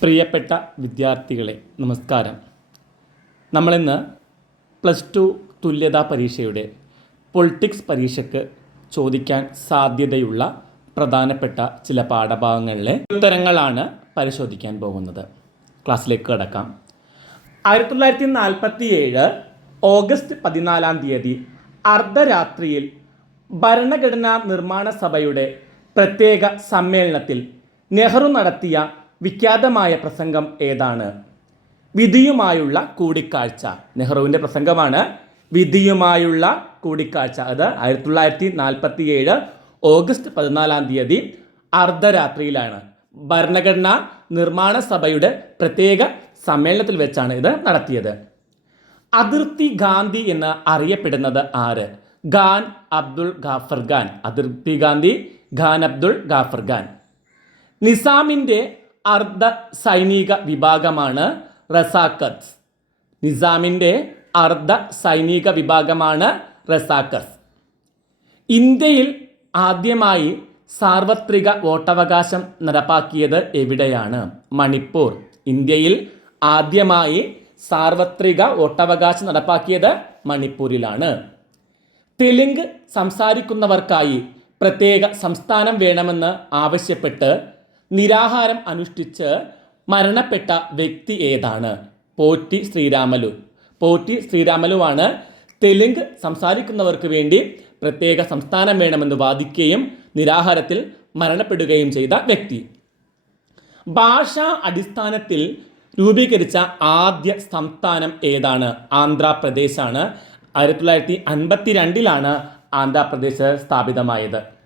പ്രിയപ്പെട്ട വിദ്യാർത്ഥികളെ നമസ്കാരം. നമ്മളിന്ന് പ്ലസ് ടു തുല്യതാ പരീക്ഷയുടെ പൊളിറ്റിക്സ് പരീക്ഷയ്ക്ക് ചോദിക്കാൻ സാധ്യതയുള്ള പ്രധാനപ്പെട്ട ചില പാഠഭാഗങ്ങളിലെ ഉത്തരങ്ങളാണ് പരിശോധിക്കാൻ പോകുന്നത്. ക്ലാസ്സിലേക്ക് കിടക്കാം. ആയിരത്തി തൊള്ളായിരത്തി നാൽപ്പത്തി ഏഴ് ഓഗസ്റ്റ് പതിനാലാം തീയതി അർദ്ധരാത്രിയിൽ ഭരണഘടനാ നിർമ്മാണ സഭയുടെ പ്രത്യേക സമ്മേളനത്തിൽ നെഹ്റു നടത്തിയ വിഖ്യാതമായ പ്രസംഗം ഏതാണ്? വിധിയുമായുള്ള കൂടിക്കാഴ്ച. നെഹ്റുവിന്റെ പ്രസംഗമാണ് വിധിയുമായുള്ള കൂടിക്കാഴ്ച. അത് ആയിരത്തി തൊള്ളായിരത്തി നാൽപ്പത്തി ഏഴ് ഓഗസ്റ്റ് പതിനാലാം തീയതി അർദ്ധരാത്രിയിലാണ്. ഭരണഘടനാ നിർമ്മാണ സഭയുടെ പ്രത്യേക സമ്മേളനത്തിൽ വെച്ചാണ് ഇത് നടത്തിയത്. അതിർത്തി ഗാന്ധി എന്ന് അറിയപ്പെടുന്നത് ആര്? ഖാൻ അബ്ദുൾ ഗാഫർ ഖാൻ. അതിർത്തി ഗാന്ധി ഖാൻ അബ്ദുൾ ഗാഫർ ഖാൻ. നിസാമിന്റെ അർദ്ധ സൈനിക വിഭാഗമാണ് റസാക്കത്ത് നിസാമിന്റെ അർദ്ധ സൈനിക വിഭാഗമാണ് റസാക്കസ് ഇന്ത്യയിൽ ആദ്യമായി സാർവത്രിക വോട്ടവകാശം നടപ്പാക്കിയത് എവിടെയാണ്? മണിപ്പൂർ. ഇന്ത്യയിൽ ആദ്യമായി സാർവത്രിക വോട്ടവകാശം നടപ്പാക്കിയത് മണിപ്പൂരിലാണ്. തെലുങ്ക് സംസാരിക്കുന്നവർക്കായി പ്രത്യേക സംസ്ഥാനം വേണമെന്ന് ആവശ്യപ്പെട്ട് നിരാഹാരം അനുഷ്ഠിച്ച് മരണപ്പെട്ട വ്യക്തി ഏതാണ്? പോറ്റി ശ്രീരാമലു. പോറ്റി ശ്രീരാമലുവാണ് തെലുങ്ക് സംസാരിക്കുന്നവർക്ക് വേണ്ടി പ്രത്യേക സംസ്ഥാനം വേണമെന്ന് വാദിക്കുകയും നിരാഹാരത്തിൽ മരണപ്പെടുകയും ചെയ്ത വ്യക്തി. ഭാഷാ അടിസ്ഥാനത്തിൽ രൂപീകരിച്ച ആദ്യ സംസ്ഥാനം ഏതാണ്? ആന്ധ്രാപ്രദേശാണ്. ആയിരത്തി തൊള്ളായിരത്തി അൻപത്തി രണ്ടിലാണ് ആന്ധ്രാപ്രദേശ് സ്ഥാപിതമായത്.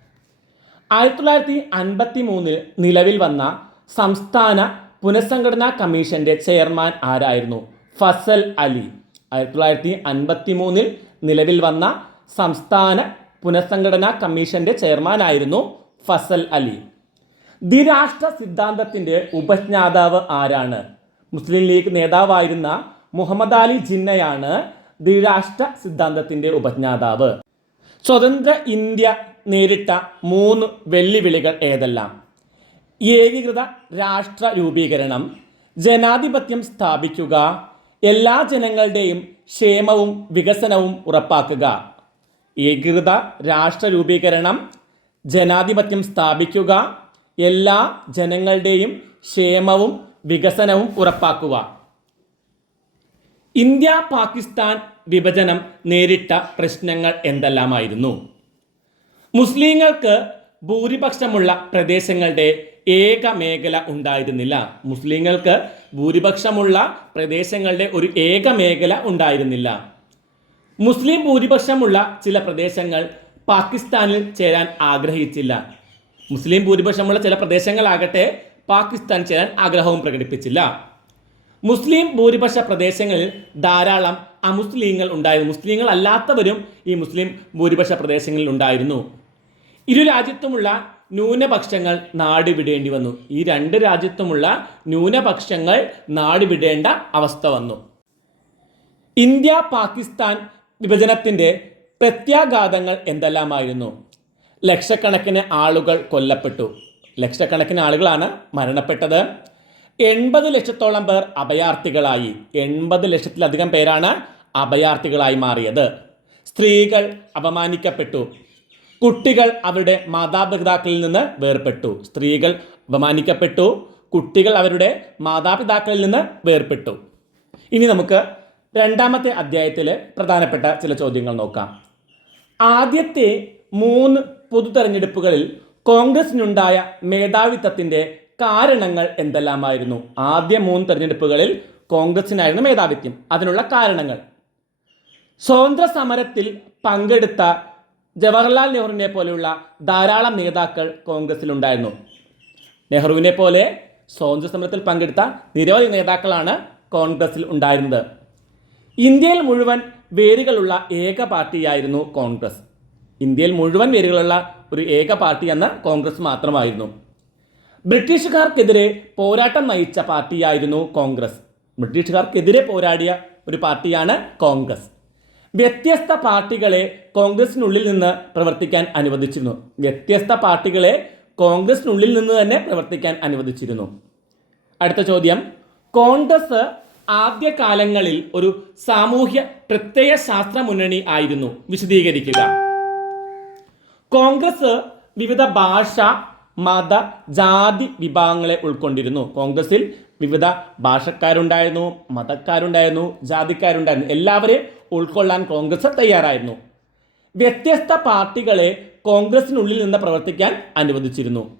ആയിരത്തി തൊള്ളായിരത്തി അൻപത്തി മൂന്നിൽ നിലവിൽ വന്ന സംസ്ഥാന പുനഃസംഘടനാ കമ്മീഷന്റെ ചെയർമാൻ ആരായിരുന്നു? ഫസൽ അലി. ആയിരത്തി തൊള്ളായിരത്തി അൻപത്തി മൂന്നിൽ നിലവിൽ വന്ന സംസ്ഥാന പുനഃസംഘടനാ കമ്മീഷന്റെ ചെയർമാൻ ആയിരുന്നു ഫസൽ അലി. ദ്വിരാഷ്ട്ര സിദ്ധാന്തത്തിന്റെ ഉപജ്ഞാതാവ് ആരാണ്? മുസ്ലിം ലീഗ് നേതാവായിരുന്ന മുഹമ്മദ് അലി ജിന്നയാണ് ദ്വിരാഷ്ട്ര സിദ്ധാന്തത്തിന്റെ ഉപജ്ഞാതാവ്. സ്വതന്ത്ര ഇന്ത്യ നേരിട്ട മൂന്ന് വെല്ലുവിളികൾ ഏതെല്ലാം? ഏകീകൃത രാഷ്ട്ര രൂപീകരണം ജനാധിപത്യം സ്ഥാപിക്കുക എല്ലാ ജനങ്ങളുടെയും ക്ഷേമവും വികസനവും ഉറപ്പാക്കുക. ഏകീകൃത രാഷ്ട്ര രൂപീകരണം ജനാധിപത്യം സ്ഥാപിക്കുക എല്ലാ ജനങ്ങളുടെയും ക്ഷേമവും വികസനവും ഉറപ്പാക്കുക. ഇന്ത്യ പാകിസ്ഥാൻ വിഭജനം നേരിട്ട പ്രശ്നങ്ങൾ എന്തെല്ലാമായിരുന്നു? മുസ്ലിങ്ങൾക്ക് ഭൂരിപക്ഷമുള്ള പ്രദേശങ്ങളുടെ ഏക മേഖല ഉണ്ടായിരുന്നില്ല. മുസ്ലിങ്ങൾക്ക് ഭൂരിപക്ഷമുള്ള പ്രദേശങ്ങളുടെ ഒരു ഏക മേഖല ഉണ്ടായിരുന്നില്ല. മുസ്ലിം ഭൂരിപക്ഷമുള്ള ചില പ്രദേശങ്ങൾ പാകിസ്ഥാനിൽ ചേരാൻ ആഗ്രഹിച്ചില്ല. മുസ്ലിം ഭൂരിപക്ഷമുള്ള ചില പ്രദേശങ്ങളാകട്ടെ പാകിസ്ഥാൻ ചേരാൻ ആഗ്രഹവും പ്രകടിപ്പിച്ചില്ല. മുസ്ലിം ഭൂരിപക്ഷ പ്രദേശങ്ങളിൽ ധാരാളം അമുസ്ലിങ്ങൾ ഉണ്ടായിരുന്നു. മുസ്ലിങ്ങൾ അല്ലാത്തവരും ഈ മുസ്ലിം ഭൂരിപക്ഷ പ്രദേശങ്ങളിൽ ഉണ്ടായിരുന്നു. ഇരു രാജ്യത്തുമുള്ള ന്യൂനപക്ഷങ്ങൾ നാട് വിടേണ്ടി വന്നു. ഈ രണ്ട് രാജ്യത്തുമുള്ള ന്യൂനപക്ഷങ്ങൾ നാട് വിടേണ്ട അവസ്ഥ വന്നു. ഇന്ത്യ പാകിസ്ഥാൻ വിഭജനത്തിന്റെ പ്രത്യാഘാതങ്ങൾ എന്തെല്ലാമായിരുന്നു? ലക്ഷക്കണക്കിന് ആളുകൾ കൊല്ലപ്പെട്ടു. ലക്ഷക്കണക്കിന് ആളുകളാണ് മരണപ്പെട്ടത്. എൺപത് ലക്ഷത്തോളം പേർ അഭയാർത്ഥികളായി. എൺപത് ലക്ഷത്തിലധികം പേരാണ് അഭയാർത്ഥികളായി മാറിയത്. സ്ത്രീകൾ അപമാനിക്കപ്പെട്ടു. കുട്ടികൾ അവരുടെ മാതാപിതാക്കളിൽ നിന്ന് വേർപെട്ടു. സ്ത്രീകൾ അപമാനിക്കപ്പെട്ടു. കുട്ടികൾ അവരുടെ മാതാപിതാക്കളിൽ നിന്ന് വേർപെട്ടു. ഇനി നമുക്ക് രണ്ടാമത്തെ അധ്യായത്തിലെ പ്രധാനപ്പെട്ട ചില ചോദ്യങ്ങൾ നോക്കാം. ആദ്യത്തെ മൂന്ന് പൊതു തെരഞ്ഞെടുപ്പുകളിൽ കോൺഗ്രസിനുണ്ടായ മേധാവിത്വത്തിന്റെ കാരണങ്ങൾ എന്തെല്ലാമായിരുന്നു? ആദ്യ മൂന്ന് തെരഞ്ഞെടുപ്പുകളിൽ കോൺഗ്രസിനായിരുന്നു മേധാവിത്വം. അതിനുള്ള കാരണങ്ങൾ. സ്വതന്ത്ര സമരത്തിൽ പങ്കെടുത്ത ജവഹർലാൽ നെഹ്റുവിനെ പോലെയുള്ള ധാരാളം നേതാക്കൾ കോൺഗ്രസിലുണ്ടായിരുന്നു. നെഹ്റുവിനെ പോലെ സ്വാതന്ത്ര്യ സമരത്തിൽ പങ്കെടുത്ത നിരവധി നേതാക്കളാണ് കോൺഗ്രസിൽ ഉണ്ടായിരുന്നത്. ഇന്ത്യയിൽ മുഴുവൻ വേരുകളുള്ള ഏക പാർട്ടിയായിരുന്നു കോൺഗ്രസ്. ഇന്ത്യയിൽ മുഴുവൻ വേരുകളുള്ള ഒരു ഏക പാർട്ടി എന്ന കോൺഗ്രസ് മാത്രമായിരുന്നു. ബ്രിട്ടീഷുകാർക്കെതിരെ പോരാട്ടം നയിച്ച പാർട്ടിയായിരുന്നു കോൺഗ്രസ്. ബ്രിട്ടീഷുകാർക്കെതിരെ പോരാടിയ ഒരു പാർട്ടിയാണ് കോൺഗ്രസ്. വ്യത്യസ്ത പാർട്ടികളെ കോൺഗ്രസിനുള്ളിൽ നിന്ന് പ്രവർത്തിക്കാൻ അനുവദിച്ചിരുന്നു. വ്യത്യസ്ത പാർട്ടികളെ കോൺഗ്രസിനുള്ളിൽ നിന്ന് തന്നെ പ്രവർത്തിക്കാൻ അനുവദിച്ചിരുന്നു. അടുത്ത ചോദ്യം. കോൺഗ്രസ് ആദ്യകാലങ്ങളിൽ ഒരു സാമൂഹ്യ പ്രത്യയ ശാസ്ത്ര മുന്നണി ആയിരുന്നു. വിശദീകരിക്കുക. കോൺഗ്രസ് വിവിധ ഭാഷ മത ജാതി വിഭാഗങ്ങളെ ഉൾക്കൊണ്ടിരുന്നു. കോൺഗ്രസിൽ വിവിധ ഭാഷക്കാരുണ്ടായിരുന്നു മതക്കാരുണ്ടായിരുന്നു ജാതിക്കാരുണ്ടായിരുന്നു. എല്ലാവരെയും ഉൾക്കൊള്ളാൻ കോൺഗ്രസ് തയ്യാറായിരുന്നു. വ്യത്യസ്ത പാർട്ടികളെ കോൺഗ്രസിനുള്ളിൽ നിന്ന് പ്രവർത്തിക്കാൻ അനുവദിച്ചിരുന്നു.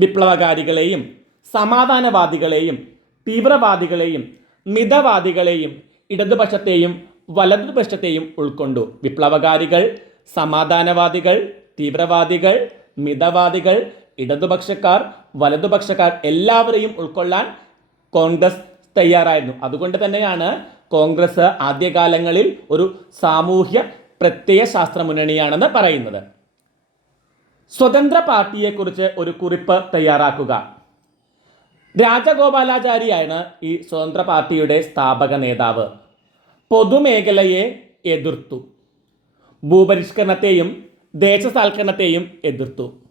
വിപ്ലവകാരികളെയും സമാധാനവാദികളെയും തീവ്രവാദികളെയും മിതവാദികളെയും ഇടതുപക്ഷത്തെയും വലതുപക്ഷത്തെയും ഉൾക്കൊണ്ടു. വിപ്ലവകാരികൾ സമാധാനവാദികൾ തീവ്രവാദികൾ മിതവാദികൾ ഇടതുപക്ഷക്കാർ വലതുപക്ഷക്കാർ എല്ലാവരെയും ഉൾക്കൊള്ളാൻ കോൺഗ്രസ് തയ്യാറായിരുന്നു. അതുകൊണ്ട് തന്നെയാണ് കോൺഗ്രസ് ആദ്യകാലങ്ങളിൽ ഒരു സാമൂഹ്യ പ്രത്യയ ശാസ്ത്ര മുന്നണിയാണെന്ന് പറയുന്നത്. സ്വതന്ത്ര പാർട്ടിയെക്കുറിച്ച് ഒരു കുറിപ്പ് തയ്യാറാക്കുക. രാജഗോപാലാചാരിയാണ് ഈ സ്വതന്ത്ര പാർട്ടിയുടെ സ്ഥാപക നേതാവ്. പൊതുമേഖലയെ എതിർത്തു. ഭൂപരിഷ്കരണത്തെയും ദേശസാൽക്കരണത്തെയും എതിർത്തു.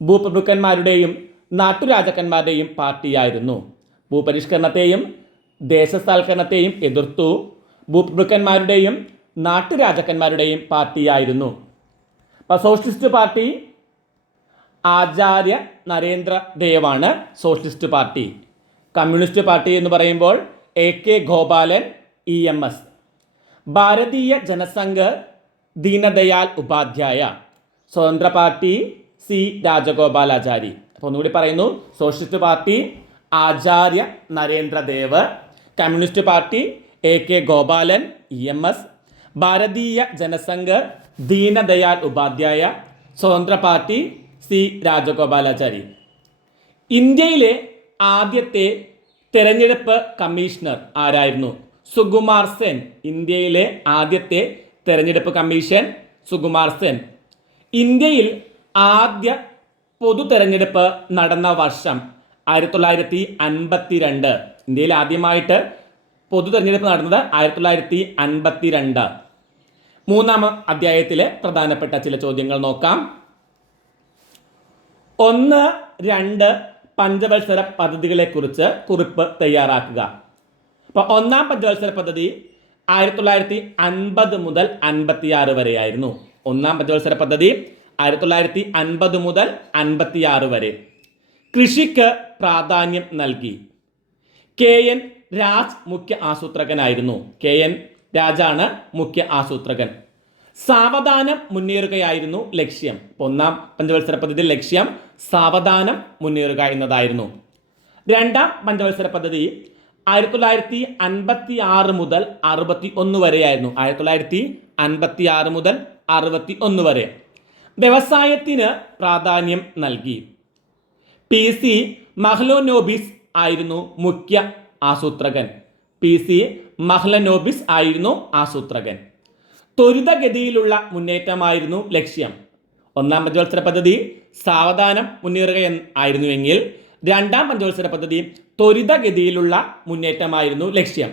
ഭൂപ്രഭുക്കന്മാരുടെയും നാട്ടുരാജാക്കന്മാരുടെയും പാർട്ടിയായിരുന്നു. ഭൂപരിഷ്കരണത്തെയും ദേശസാൽക്കരണത്തെയും എതിർത്തു ഭൂപ്രഭുക്കന്മാരുടെയും നാട്ടുരാജാക്കന്മാരുടെയും പാർട്ടിയായിരുന്നു. അപ്പോൾ സോഷ്യലിസ്റ്റ് പാർട്ടി ആചാര്യ നരേന്ദ്ര ദേവാണ് സോഷ്യലിസ്റ്റ് പാർട്ടി. കമ്മ്യൂണിസ്റ്റ് പാർട്ടി എന്ന് പറയുമ്പോൾ A K Gopalan E M S. Bharatiya Jana Sangh Deendayal Upadhyaya. സ്വതന്ത്ര പാർട്ടി സി രാജഗോപാലാചാരി. അപ്പോൾ ഒന്നുകൂടി പറയുന്നു. Socialist party Acharya Narendra Dev communist party A K Gopalan E M S Bharatiya Jana Sangh Deendayal Upadhyaya സ്വതന്ത്ര party C Rajagopalachari. ഇന്ത്യയിലെ ആദ്യത്തെ തെരഞ്ഞെടുപ്പ് commissioner ആരായിരുന്നു? സുകുമാർ സെൻ. ഇന്ത്യയിലെ ആദ്യത്തെ തെരഞ്ഞെടുപ്പ് കമ്മീഷൻ സുകുമാർ സെൻ. ഇന്ത്യയിൽ ആദ്യ പൊതു തെരഞ്ഞെടുപ്പ് നടന്ന വർഷം ആയിരത്തി തൊള്ളായിരത്തി അൻപത്തി രണ്ട് ഇന്ത്യയിൽ ആദ്യമായിട്ട് പൊതു തെരഞ്ഞെടുപ്പ് നടന്നത് ആയിരത്തി തൊള്ളായിരത്തി അൻപത്തി രണ്ട് മൂന്നാം അധ്യായത്തിലെ പ്രധാനപ്പെട്ട ചില ചോദ്യങ്ങൾ നോക്കാം. ഒന്ന് രണ്ട് പഞ്ചവത്സര പദ്ധതികളെക്കുറിച്ച് കുറിപ്പ് തയ്യാറാക്കുക. അപ്പോൾ ഒന്നാം പഞ്ചവത്സര പദ്ധതി ആയിരത്തി തൊള്ളായിരത്തി അൻപത് മുതൽ അൻപത്തിയാറ് വരെയായിരുന്നു. ഒന്നാം പഞ്ചവത്സര പദ്ധതി ആയിരത്തി തൊള്ളായിരത്തി അൻപത് മുതൽ അൻപത്തിയാറ് വരെ. കൃഷിക്ക് പ്രാധാന്യം നൽകി. കെ എൻ രാജ് മുഖ്യ ആസൂത്രകനായിരുന്നു. കെ എൻ രാജാണ് മുഖ്യ ആസൂത്രകൻ. സാവധാനം മുന്നേറുകയായിരുന്നു ലക്ഷ്യം. ഒന്നാം പഞ്ചവത്സര പദ്ധതി ലക്ഷ്യം സാവധാനം മുന്നേറുക എന്നതായിരുന്നു. രണ്ടാം പഞ്ചവത്സര പദ്ധതി ആയിരത്തി തൊള്ളായിരത്തി അൻപത്തി ആറ് മുതൽ അറുപത്തി ഒന്ന് വരെയായിരുന്നു. ആയിരത്തി തൊള്ളായിരത്തി അൻപത്തി ആറ് മുതൽ അറുപത്തി ഒന്ന് വരെ. വ്യവസായത്തിന് പ്രാധാന്യം നൽകി. പി. സി. മഹ്ലോനോബിസ് ആയിരുന്നു മുഖ്യ ആസൂത്രകൻ. പി. സി. മഹ്ലനോബിസ് ആയിരുന്നു ആസൂത്രകൻ. ത്വരിതഗതിയിലുള്ള മുന്നേറ്റമായിരുന്നു ലക്ഷ്യം. ഒന്നാം പഞ്ചവത്സര പദ്ധതി സാവധാനം മുന്നേറുക ആയിരുന്നുവെങ്കിൽ രണ്ടാം പഞ്ചവത്സര പദ്ധതി ത്വരിതഗതിയിലുള്ള മുന്നേറ്റമായിരുന്നു ലക്ഷ്യം.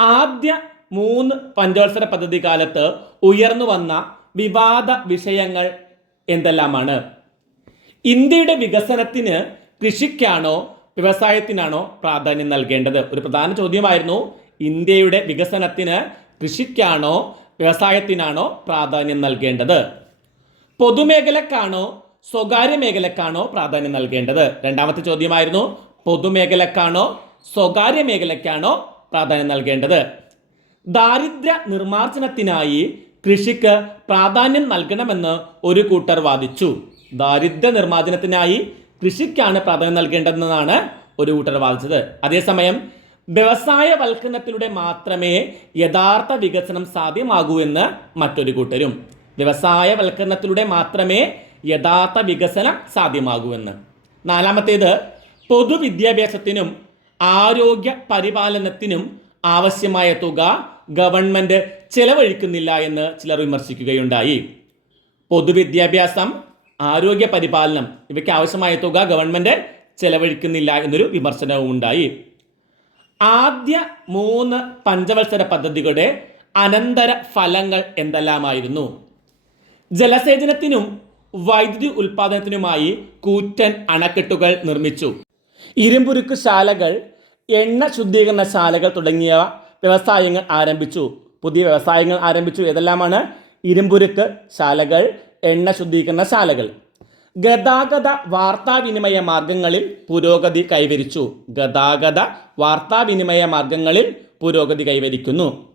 ആദ്യ മൂന്ന് പഞ്ചവത്സര പദ്ധതി കാലത്ത് ഉയർന്നു വന്ന വിവാദ വിഷയങ്ങൾ എന്തെല്ലാമാണ്? ഇന്ത്യയുടെ വികസനത്തിന് കൃഷിക്കാണോ വ്യവസായത്തിനാണോ പ്രാധാന്യം നൽകേണ്ടത്? ഒരു പ്രധാന ചോദ്യമായിരുന്നു. ഇന്ത്യയുടെ വികസനത്തിന് കൃഷിക്കാണോ വ്യവസായത്തിനാണോ പ്രാധാന്യം നൽകേണ്ടത്? പൊതുമേഖലക്കാണോ സ്വകാര്യ മേഖലക്കാണോ പ്രാധാന്യം നൽകേണ്ടത്? രണ്ടാമത്തെ ചോദ്യമായിരുന്നു. പൊതുമേഖലക്കാണോ സ്വകാര്യ മേഖലക്കാണോ പ്രാധാന്യം നൽകേണ്ടത്? ദാരിദ്ര്യ നിർമ്മാർജനത്തിനായി കൃഷിക്ക് പ്രാധാന്യം നൽകണമെന്ന് ഒരു കൂട്ടർ വാദിച്ചു. ദാരിദ്ര്യ നിർമ്മാർജനത്തിനായി കൃഷിക്കാണ് പ്രാധാന്യം നൽകേണ്ടതെന്നാണ് ഒരു കൂട്ടർ വാദിച്ചത്. അതേസമയം വ്യവസായവൽക്കരണത്തിലൂടെ മാത്രമേ യഥാർത്ഥ വികസനം സാധ്യമാകൂ എന്ന് മറ്റൊരു കൂട്ടരും. വ്യവസായവൽക്കരണത്തിലൂടെ മാത്രമേ യഥാർത്ഥ വികസനം സാധ്യമാകൂ എന്ന്. നാലാമത്തേത് പൊതുവിദ്യാഭ്യാസത്തിനും ആരോഗ്യ പരിപാലനത്തിനും ആവശ്യമായ തുക ഗവൺമെന്റ് ചെലവഴിക്കുന്നില്ല എന്ന് ചിലർ വിമർശിക്കുകയുണ്ടായി. പൊതുവിദ്യാഭ്യാസം ആരോഗ്യ പരിപാലനം ഇവയ്ക്ക് ആവശ്യമായ തുക ഗവൺമെന്റ് ചെലവഴിക്കുന്നില്ല എന്നൊരു വിമർശനവും ഉണ്ടായി. ആദ്യ മൂന്ന് പഞ്ചവത്സര പദ്ധതികളുടെ അനന്തര ഫലങ്ങൾ എന്തെല്ലാമായിരുന്നു? ജലസേചനത്തിനും വൈദ്യുതി ഉൽപാദനത്തിനുമായി കൂറ്റൻ അണക്കെട്ടുകൾ നിർമ്മിച്ചു. ഇരുമ്പുരുക്ക് ശാലകൾ എണ്ണ ശുദ്ധീകരണ ശാലകൾ വ്യവസായങ്ങൾ ആരംഭിച്ചു. പുതിയ വ്യവസായങ്ങൾ ആരംഭിച്ചു. ഏതെല്ലാമാണ്? ഇരുമ്പുരുക്ക് ശാലകൾ എണ്ണ ശുദ്ധീകരണ ശാലകൾ. ഗതാഗത വാർത്താവിനിമയ മാർഗങ്ങളിൽ പുരോഗതി കൈവരിച്ചു. ഗതാഗത വാർത്താവിനിമയ മാർഗങ്ങളിൽ പുരോഗതി കൈവരിക്കുന്നു.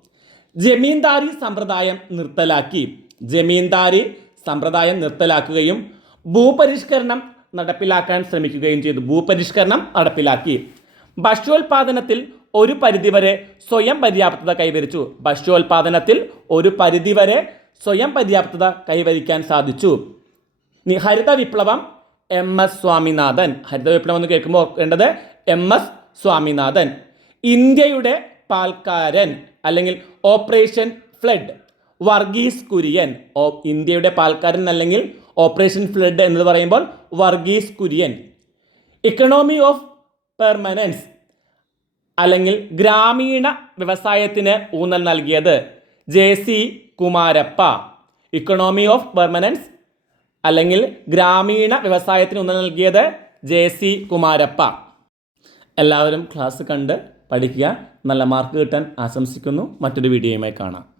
ജമീന്ദാരി സമ്പ്രദായം നിർത്തലാക്കി. ജമീന്ദാരി സമ്പ്രദായം നിർത്തലാക്കുകയും ഭൂപരിഷ്കരണം നടപ്പിലാക്കാൻ ശ്രമിക്കുകയും ചെയ്തു. ഭൂപരിഷ്കരണം നടപ്പിലാക്കി. ഭക്ഷ്യോൽപാദനത്തിൽ ഒരു പരിധിവരെ സ്വയം പര്യാപ്തത കൈവരിച്ചു. ഭക്ഷ്യോൽപാദനത്തിൽ ഒരു പരിധിവരെ സ്വയം പര്യാപ്തത കൈവരിക്കാൻ സാധിച്ചു. ഹരിത വിപ്ലവം എം എസ് സ്വാമിനാഥൻ. ഹരിത വിപ്ലവം എന്ന് കേൾക്കുമ്പോൾ ഓർക്കേണ്ടത് എം എസ് സ്വാമിനാഥൻ. ഇന്ത്യയുടെ പാൽക്കാരൻ അല്ലെങ്കിൽ ഓപ്പറേഷൻ ഫ്ലഡ് വർഗീസ് കുര്യൻ. ഇന്ത്യയുടെ പാൽക്കാരൻ അല്ലെങ്കിൽ ഓപ്പറേഷൻ ഫ്ലഡ് എന്ന് പറയുമ്പോൾ Varghese Kurien. Economy of permanence അല്ലെങ്കിൽ ഗ്രാമീണ വ്യവസായത്തിന് ഊന്നൽ നൽകിയത് J C Kumarappa. Economy of permanence അല്ലെങ്കിൽ ഗ്രാമീണ വ്യവസായത്തിന് ഊന്നൽ നൽകിയത് ജെ സി കുമാരപ്പ. എല്ലാവരും ക്ലാസ് കണ്ട് പഠിക്കുക. നല്ല മാർക്ക് കിട്ടാൻ ആശംസിക്കുന്നു. മറ്റൊരു വീഡിയോയുമായി കാണാം.